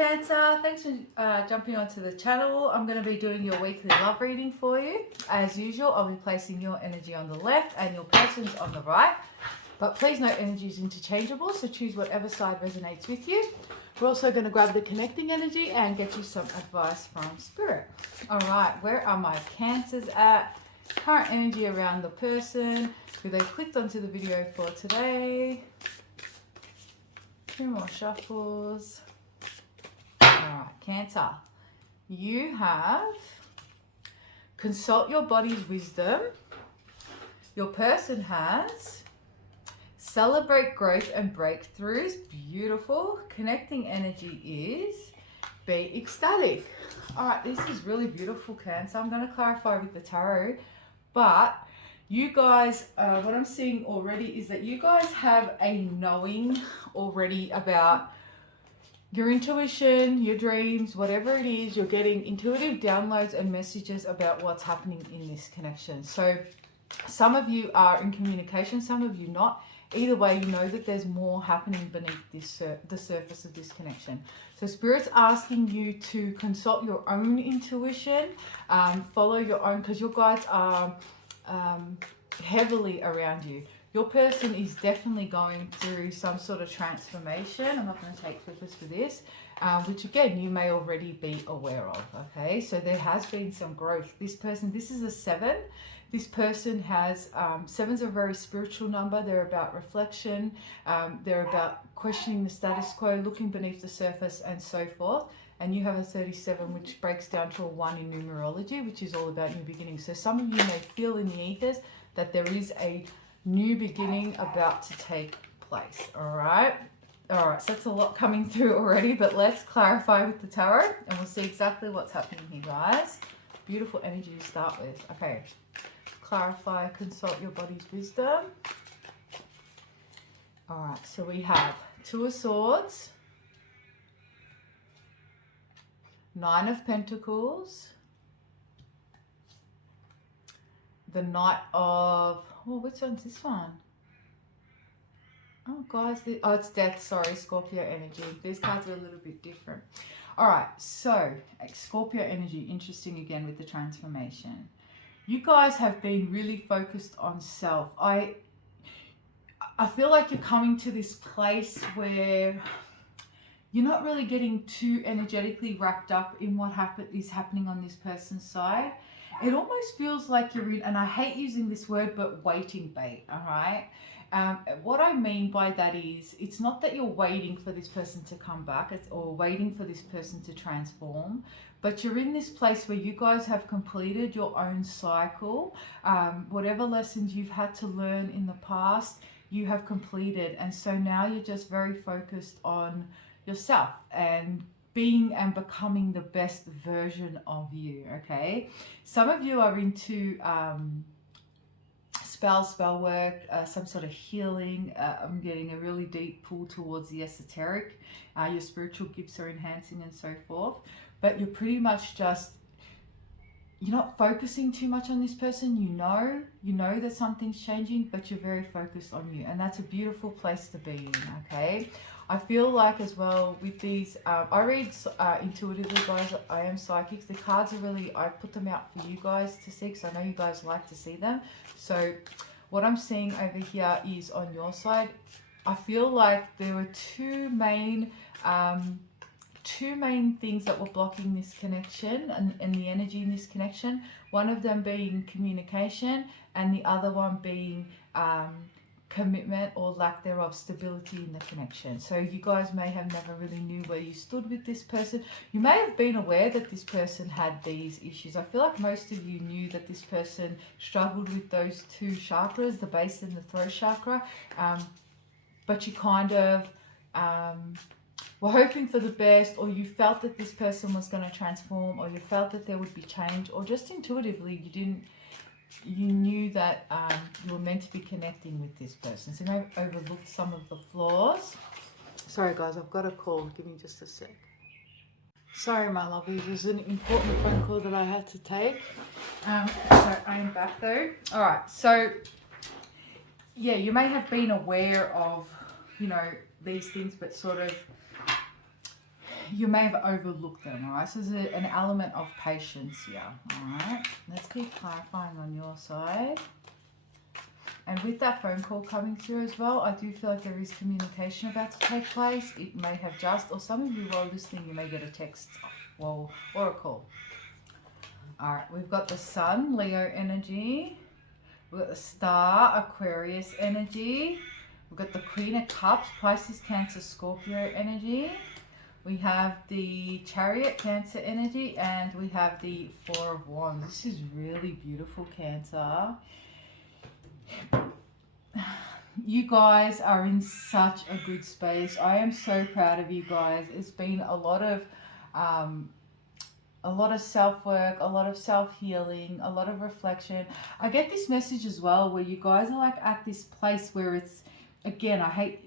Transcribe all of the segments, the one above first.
Cancer, thanks for jumping onto the channel. I'm going to be doing your weekly love reading for you. As usual, I'll be placing your energy on the left and your person's on the right. But please note energy is interchangeable, so choose whatever side resonates with you. We're also going to grab the connecting energy and get you some advice from Spirit. All right, where are my Cancers at? Current energy around the person who they clicked onto the video for today. 2 more shuffles. Alright, Cancer, you have consult your body's wisdom. Your person has celebrate growth and breakthroughs. Beautiful. Connecting energy is be ecstatic. Alright, this is really beautiful, Cancer. I'm going to clarify with the tarot, but you guys, what I'm seeing already is that you guys have a knowing already about your intuition, your dreams, whatever it is, you're getting intuitive downloads and messages about what's happening in this connection. So some of you are in communication, some of you not. Either way, you know that there's more happening beneath this the surface of this connection. So Spirit's asking you to consult your own intuition, follow your own, because your guides are heavily around you. Your person is definitely going through some sort of transformation. I'm not going to take flippers for this, which again, you may already be aware of, okay? So there has been some growth. This person, this is a 7. This person has, 7's a very spiritual number. They're about reflection. They're about questioning the status quo, looking beneath the surface and so forth. And you have a 37, which breaks down to a 1 in numerology, which is all about new beginnings. So some of you may feel in the ethers that there is a new beginning about to take place. All right, so that's a lot coming through already, but let's clarify with the tarot and we'll see exactly what's happening here, guys. Beautiful energy to start with. Okay, clarify, consult your body's wisdom. All right, so we have 2 of Swords, 9 of Pentacles, the Knight of, oh, which one's this one? Oh, guys, oh, it's Death, sorry, Scorpio energy. These cards are a little bit different. All right, so Scorpio energy, interesting again with the transformation. You guys have been really focused on self. I feel like you're coming to this place where you're not really getting too energetically wrapped up in what is happening on this person's side. It almost feels like you're in, and I hate using this word, but waiting bait, all right? What I mean by that is, it's not that you're waiting for this person to come back or waiting for this person to transform, but you're in this place where you guys have completed your own cycle. Whatever lessons you've had to learn in the past, you have completed. And so now you're just very focused on yourself and being and becoming the best version of you, okay? Some of you are into spell work, some sort of healing. I'm getting a really deep pull towards the esoteric. Your spiritual gifts are enhancing and so forth. But you're pretty much just, you're not focusing too much on this person. You know that something's changing, but you're very focused on you. And that's a beautiful place to be in, okay? I feel like as well with these, I read intuitively, guys. I am psychic. The cards are really, I put them out for you guys to see because I know you guys like to see them. So what I'm seeing over here is on your side, I feel like there were two main things that were blocking this connection and the energy in this connection. One of them being communication and the other one being commitment or lack thereof, stability in the connection. So you guys may have never really knew where you stood with this person. You may have been aware that this person had these issues. I feel like most of you knew that this person struggled with those 2 chakras, the base and the throat chakra, but you kind of were hoping for the best, or you felt that this person was going to transform, or you felt that there would be change, or just intuitively you knew that you were meant to be connecting with this person. So you may have overlooked some of the flaws. Sorry guys, I've got a call. Give me just a sec. Sorry my lovelies, there's an important phone call that I had to take. So I am back though. All right, so yeah, you may have been aware of, you know, these things, but sort of you may have overlooked them, all right? So there's an element of patience here, all right? Let's keep clarifying on your side. And with that phone call coming through as well, I do feel like there is communication about to take place. It may have just, or some of you while listening, you may get a text or a call. All right, we've got the Sun, Leo energy. We've got the Star, Aquarius energy. We've got the Queen of Cups, Pisces, Cancer, Scorpio energy. We have the Chariot, Cancer energy, and we have the Four of Wands. This is really beautiful, Cancer. You guys are in such a good space. I am so proud of you guys. It's been a lot of self-work, a lot of self-healing, a lot of reflection. I get this message as well where you guys are like at this place where it's, again, I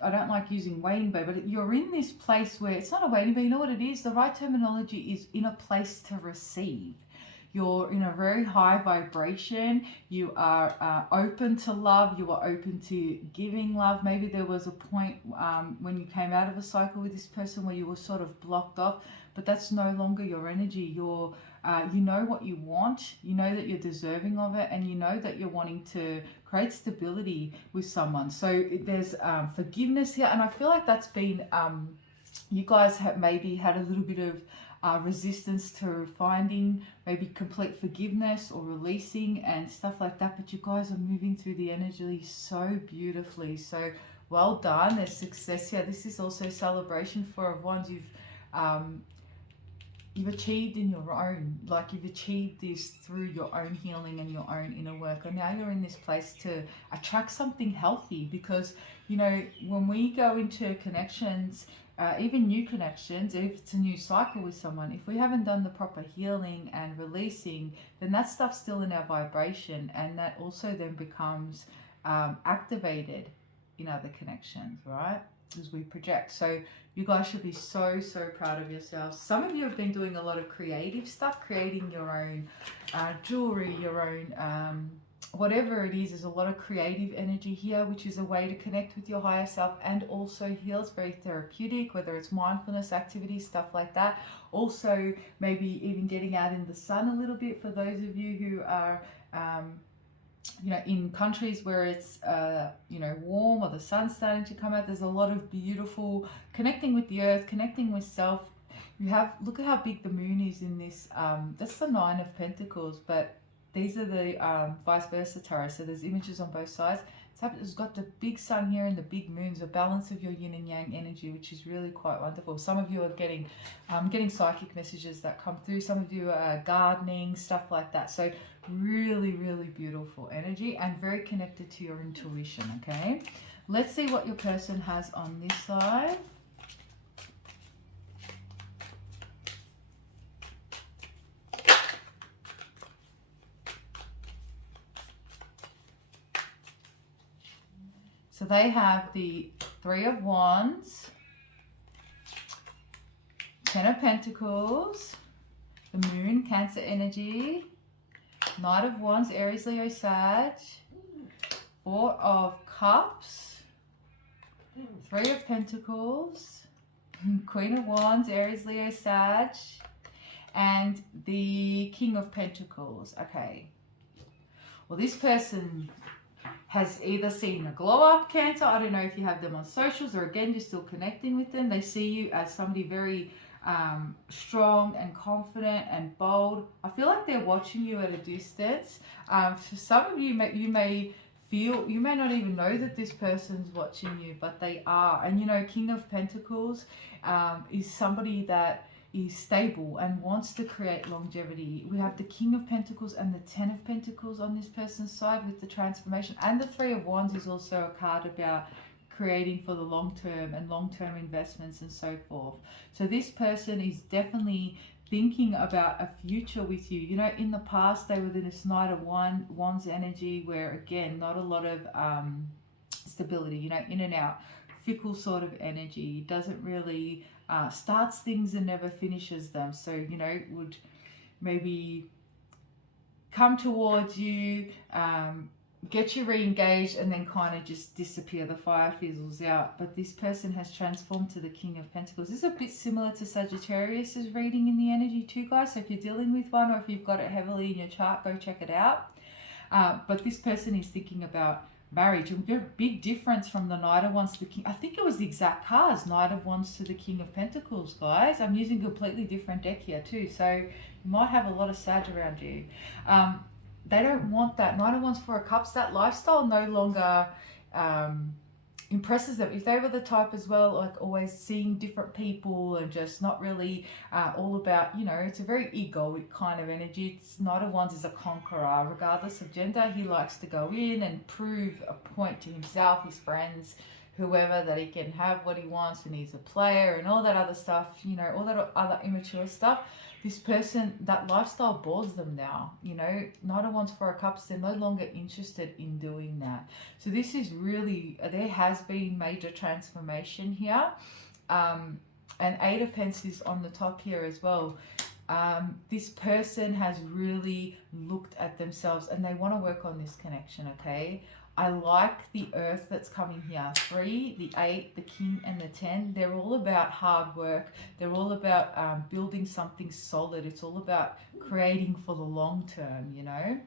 don't like using waiting bay, but you're in this place where it's not a waiting bay. You know what it is? The right terminology is in a place to receive. You're in a very high vibration. You are open to love. You are open to giving love. Maybe there was a point when you came out of a cycle with this person where you were sort of blocked off, but that's no longer your energy. You're, you know what you want. You know that you're deserving of it, and you know that you're wanting to create stability with someone. So there's forgiveness here, and I feel like that's been, you guys have maybe had a little bit of resistance to finding maybe complete forgiveness or releasing and stuff like that, but you guys are moving through the energy so beautifully. So well done. There's success here. This is also celebration. Four of Wands. You've achieved in your own, like you've achieved this through your own healing and your own inner work, and now you're in this place to attract something healthy. Because, you know, when we go into connections, even new connections, if it's a new cycle with someone, if we haven't done the proper healing and releasing, then that stuff's still in our vibration, and that also then becomes activated in other connections, right? As we project. So you guys should be so proud of yourselves. Some of you have been doing a lot of creative stuff, creating your own jewelry, your own whatever it is. There's a lot of creative energy here, which is a way to connect with your higher self and also heal. It's very therapeutic, whether it's mindfulness activities, stuff like that. Also, maybe even getting out in the sun a little bit for those of you who are you know, in countries where it's you know, warm or the sun's starting to come out. There's a lot of beautiful connecting with the earth, connecting with self. You have, look at how big the moon is in this. That's the Nine of Pentacles, but these are the vice versa tarot. So there's images on both sides. It's got the big sun here and the big moons, a balance of your yin and yang energy, which is really quite wonderful. Some of you are getting psychic messages that come through. Some of you are gardening, stuff like that. So really beautiful energy and very connected to your intuition. Okay, let's see what your person has on this side. So they have the Three of Wands, Ten of Pentacles, the Moon, Cancer energy, Knight of Wands, Aries, Leo, Sag, Four of Cups, Three of Pentacles, Queen of Wands, Aries, Leo, Sag, and the King of Pentacles. Okay. Well, this person has either seen a glow up, Cancer. I don't know if you have them on socials, or again, you're still connecting with them. They see you as somebody very strong and confident and bold. I feel like they're watching you at a distance. For some of you, you may not even know that this person's watching you, but they are. And you know, King of Pentacles is somebody that is stable and wants to create longevity. We have the King of Pentacles and the Ten of Pentacles on this person's side with the transformation, and the Three of Wands is also a card about creating for the long term and long-term investments and so forth. So this person is definitely thinking about a future with you. You know, in the past they were in this Knight of Wands energy where, again, not a lot of stability, you know, in and out, fickle sort of energy. Doesn't really starts things and never finishes them. So, you know, would maybe come towards you, get you re-engaged and then kind of just disappear. The fire fizzles out. But this person has transformed to the King of Pentacles. This is a bit similar to Sagittarius's reading in the energy too, guys. So if you're dealing with one, or if you've got it heavily in your chart, go check it out. But this person is thinking about marriage. And we get a big difference from the Knight of Wands to the King. I think it was the exact cards, Knight of Wands to the King of Pentacles, guys. I'm using a completely different deck here too. So you might have a lot of Sag around you. They don't want that. Knight of Wands, Four of Cups, that lifestyle no longer impresses them. If they were the type as well, like always seeing different people and just not really all about, you know, it's a very egoic kind of energy. It's Knight of Wands is a conqueror, regardless of gender. He likes to go in and prove a point to himself, his friends, whoever, that he can have what he wants and he's a player and all that other stuff, you know, all that other immature stuff. This person, that lifestyle bores them now, you know. Knight of Wands, Four of Cups, they're no longer interested in doing that. So this is really, there has been major transformation here. And Eight of Pentacles on the top here as well. This person has really looked at themselves and they want to work on this connection, okay? I like the Earth that's coming here. 3, the 8, the King, and the 10. They're all about hard work. They're all about building something solid. It's all about creating for the long term, you know.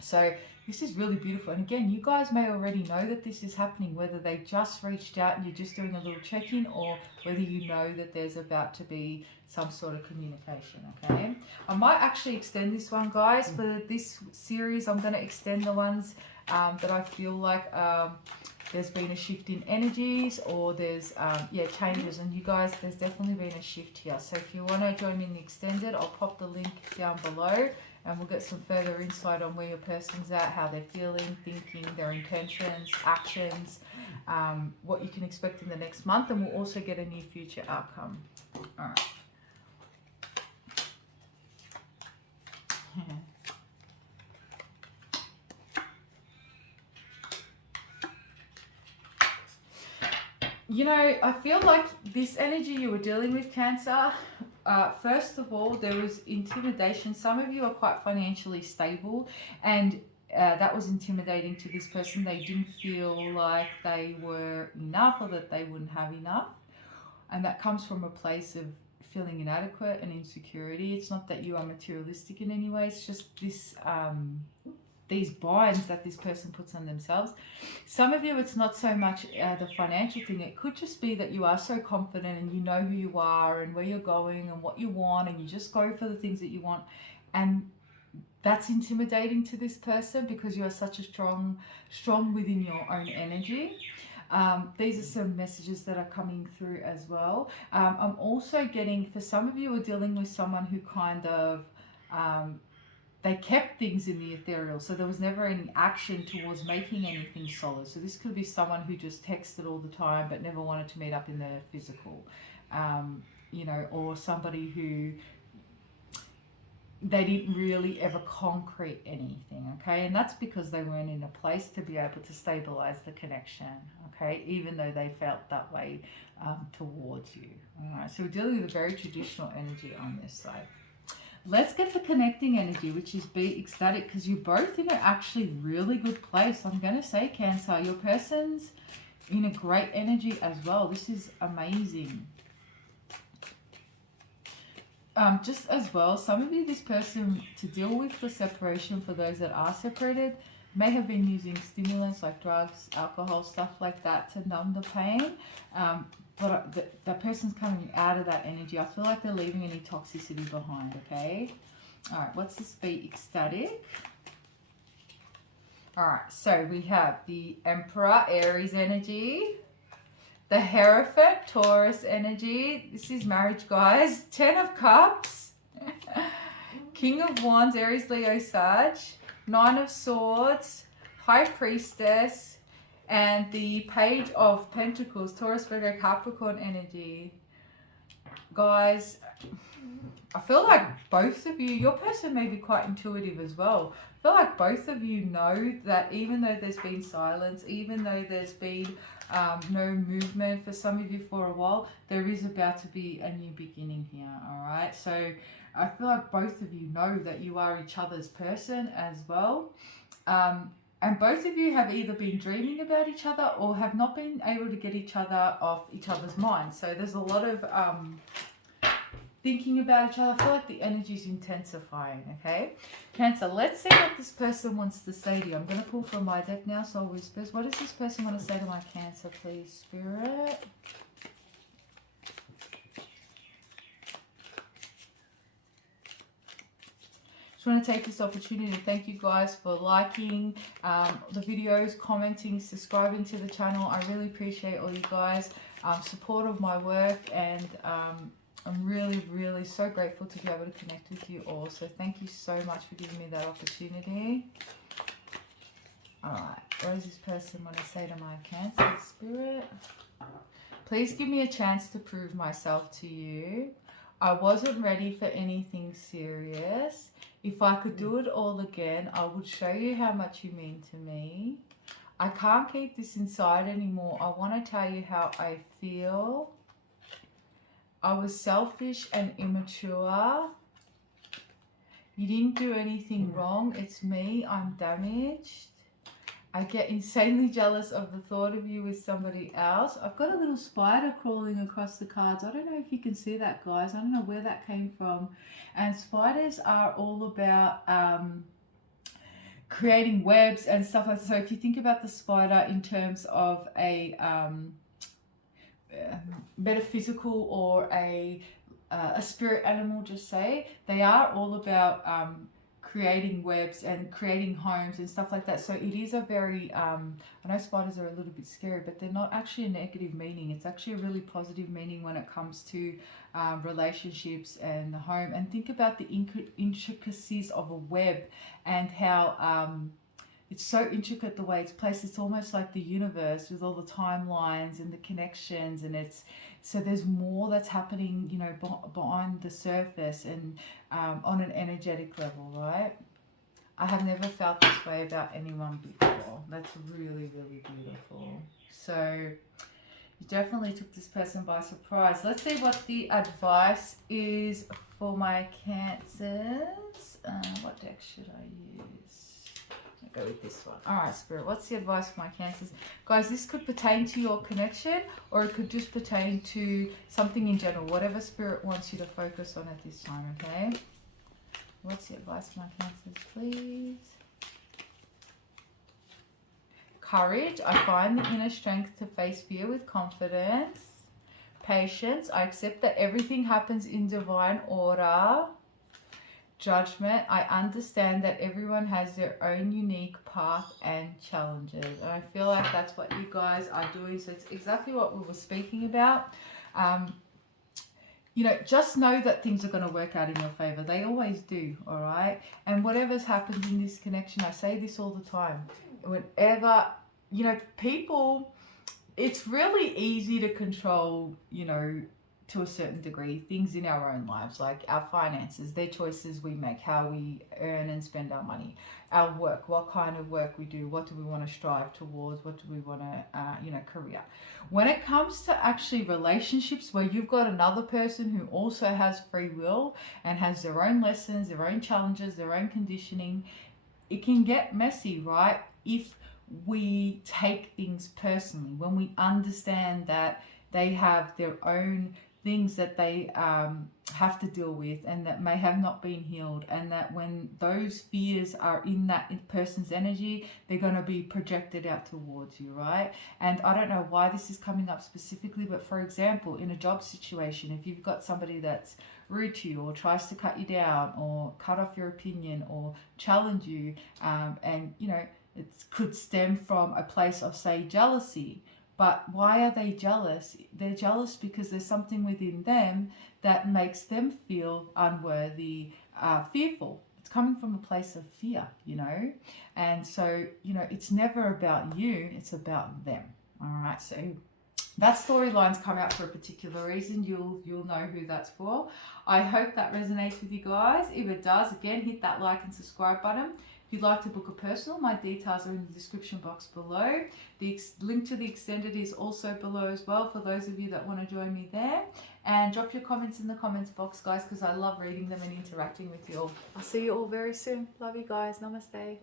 So this is really beautiful. And again, you guys may already know that this is happening, whether they just reached out and you're just doing a little check-in, or whether you know that there's about to be some sort of communication, okay? I might actually extend this one, guys. For this series, I'm going to extend the ones that I feel like there's been a shift in energies, or there's changes. And you guys, there's definitely been a shift here. So if you want to join me in the extended, I'll pop the link down below and we'll get some further insight on where your person's at, how they're feeling, thinking, their intentions, actions, what you can expect in the next month, and we'll also get a near future outcome. All right. You know, I feel like this energy you were dealing with, Cancer, first of all, there was intimidation. Some of you are quite financially stable, and that was intimidating to this person. They didn't feel like they were enough, or that they wouldn't have enough. And that comes from a place of feeling inadequate and insecurity. It's not that you are materialistic in any way. It's just this... these binds that this person puts on themselves. Some of you, it's not so much the financial thing. It could just be that you are so confident and you know who you are and where you're going and what you want, and you just go for the things that you want. And that's intimidating to this person because you are such a strong within your own energy. These are some messages that are coming through as well. I'm also getting, for some of you, are dealing with someone who kind of... they kept things in the ethereal, so there was never any action towards making anything solid. So this could be someone who just texted all the time but never wanted to meet up in the physical, you know, or somebody who they didn't really ever concrete anything, okay? And that's because they weren't in a place to be able to stabilize the connection, okay, even though they felt that way towards you. All right, so we're dealing with a very traditional energy on this side. Let's get the connecting energy, which is be ecstatic, because you're both in an actually really good place. I'm going to say, Cancer, your person's in a great energy as well. This is amazing. Just as well, some of you, this person, to deal with the separation, for those that are separated, may have been using stimulants like drugs, alcohol, stuff like that to numb the pain. But that person's coming out of that energy. I feel like they're leaving any toxicity behind, okay? All right, what's this be ecstatic? All right, so we have the Emperor, Aries energy. The Hierophant, Taurus energy. This is marriage, guys. 10 of Cups. King of Wands, Aries, Leo, Sag. 9 of Swords. High Priestess. And the Page of Pentacles, Taurus, Virgo, Capricorn energy. Guys, I feel like both of you, your person may be quite intuitive as well. I feel like both of you know that even though there's been silence, even though there's been no movement for some of you for a while, there is about to be a new beginning here, all right? So I feel like both of you know that you are each other's person as well. And both of you have either been dreaming about each other or have not been able to get each other off each other's minds. So there's a lot of thinking about each other. I feel like the energy is intensifying, okay? Cancer, let's see what this person wants to say to you. I'm going to pull from my deck now, Soul Whispers. What does this person want to say to my Cancer, please, Spirit? Just want to take this opportunity to thank you guys for liking the videos, commenting, subscribing to the channel. I really appreciate all you guys' support of my work, and I'm really, really so grateful to be able to connect with you all. So thank you so much for giving me that opportunity. Alright, what does this person want to say to my Cancer, Spirit? Please give me a chance to prove myself to you. I wasn't ready for anything serious. If I could do it all again, I would show you how much you mean to me. I can't keep this inside anymore. I want to tell you how I feel. I was selfish and immature. You didn't do anything wrong. It's me. I'm damaged. I get insanely jealous of the thought of you with somebody else. I've got a little spider crawling across the cards. I don't know if you can see that, guys. I don't know where that came from. And spiders are all about creating webs and stuff like that. So if you think about the spider in terms of a metaphysical or a spirit animal, just say, they are all about creating webs and creating homes and stuff like that. So it is a very I know spiders are a little bit scary, but they're not actually a negative meaning. It's actually a really positive meaning when it comes to relationships and the home. And think about the intricacies of a web and how it's so intricate the way it's placed. It's almost like the universe with all the timelines and the connections, and it's so there's more that's happening, you know, behind the surface and on an energetic level, right? I have never felt this way about anyone before. That's really, really beautiful. So you definitely took this person by surprise. Let's see what the advice is for my Cancers. What deck should I use? Go with this one. All right, Spirit, what's the advice for my Cancers? Guys, this could pertain to your connection, or it could just pertain to something in general, whatever Spirit wants you to focus on at this time, okay? What's the advice for my Cancers, please? Courage. I find the inner strength to face fear with confidence. Patience. I accept that everything happens in divine order. Judgment. I understand that everyone has their own unique path and challenges. And I feel like that's what you guys are doing. So it's exactly what we were speaking about. You know, just know that things are going to work out in your favor. They always do, all right? And whatever's happened in this connection, I say this all the time. Whenever, you know, people, it's really easy to control, you know, to a certain degree, things in our own lives, like our finances, their choices we make, how we earn and spend our money, our work, what kind of work we do, what do we want to strive towards, what do we want to, you know, career. When it comes to actually relationships where you've got another person who also has free will and has their own lessons, their own challenges, their own conditioning, it can get messy, right? If we take things personally, when we understand that they have their own things that they have to deal with and that may have not been healed, and that when those fears are in that person's energy, they're going to be projected out towards you, right? And I don't know why this is coming up specifically, but for example, in a job situation, if you've got somebody that's rude to you or tries to cut you down or cut off your opinion or challenge you, and you know, it could stem from a place of, say, jealousy. But why are they jealous? They're jealous because there's something within them that makes them feel unworthy, fearful. It's coming from a place of fear, you know. And so, you know, it's never about you, it's about them. All right, so that storyline's come out for a particular reason. You'll know who that's for. I hope that resonates with you guys. If it does, again, hit that like and subscribe button. If you'd like to book a personal, my details are in the description box below. The link to the extended is also below as well for those of you that want to join me there. And drop your comments in the comments box, guys, because I love reading them and interacting with you all. I'll see you all very soon. Love you guys. Namaste.